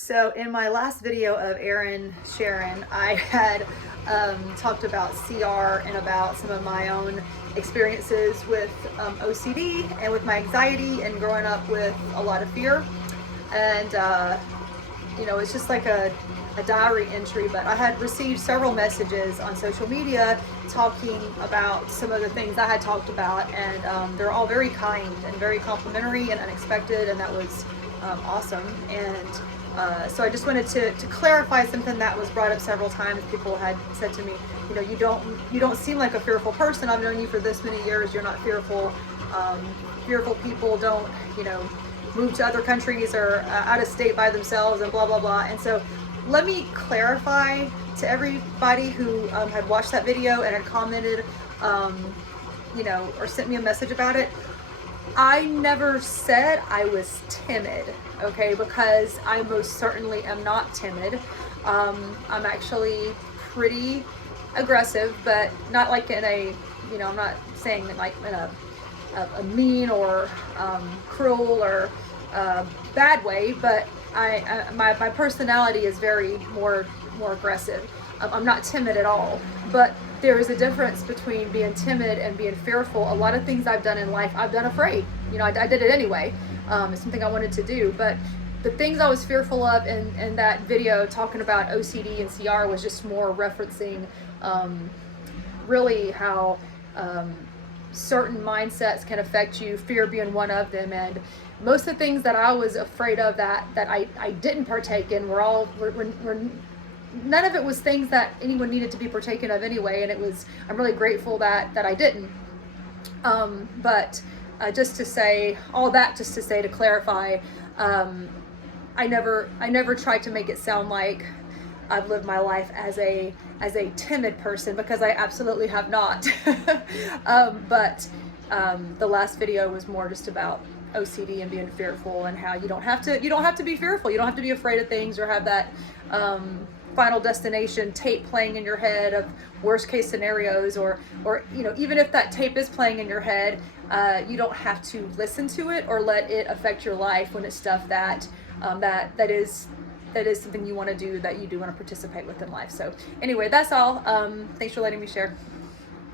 So in my last video of Aaron Sharon, I had talked about CR and about some of my own experiences with OCD and with my anxiety and growing up with a lot of fear. And, it's just like a diary entry, but I had received several messages on social media talking about some of the things I had talked about, and they're all very kind and very complimentary and unexpected, and that was awesome. And so I just wanted to clarify something that was brought up several times. People had said to me, you don't seem like a fearful person. I've known you for this many years. You're not fearful. Fearful people don't, move to other countries or out of state by themselves and blah, blah, blah. And so let me clarify to everybody who had watched that video and had commented, or sent me a message about it. I never said I was timid, okay, because I most certainly am not timid. I'm actually pretty aggressive, but not like in a, I'm not saying like in a mean or cruel or bad way, but my personality is very more aggressive. I'm not timid at all, but there is a difference between being timid and being fearful. A lot of things I've done in life, I've done afraid. I did it anyway. It's something I wanted to do, but the things I was fearful of in that video talking about OCD and CR was just more referencing really how certain mindsets can affect you, fear being one of them. And most of the things that I was afraid of that I didn't partake in were none of it was things that anyone needed to be partaken of anyway, and I'm really grateful that I didn't. But just to say all that, just to say, to clarify, I never tried to make it sound like I've lived my life as a timid person, because I absolutely have not. But the last video was more just about OCD and being fearful, and how you don't have to be fearful. You don't have to be afraid of things or have that Final Destination tape playing in your head of worst case scenarios, or even if that tape is playing in your head, you don't have to listen to it or let it affect your life when it's stuff that is something you want to do, that you do want to participate with in life. So anyway, that's all. Thanks for letting me share.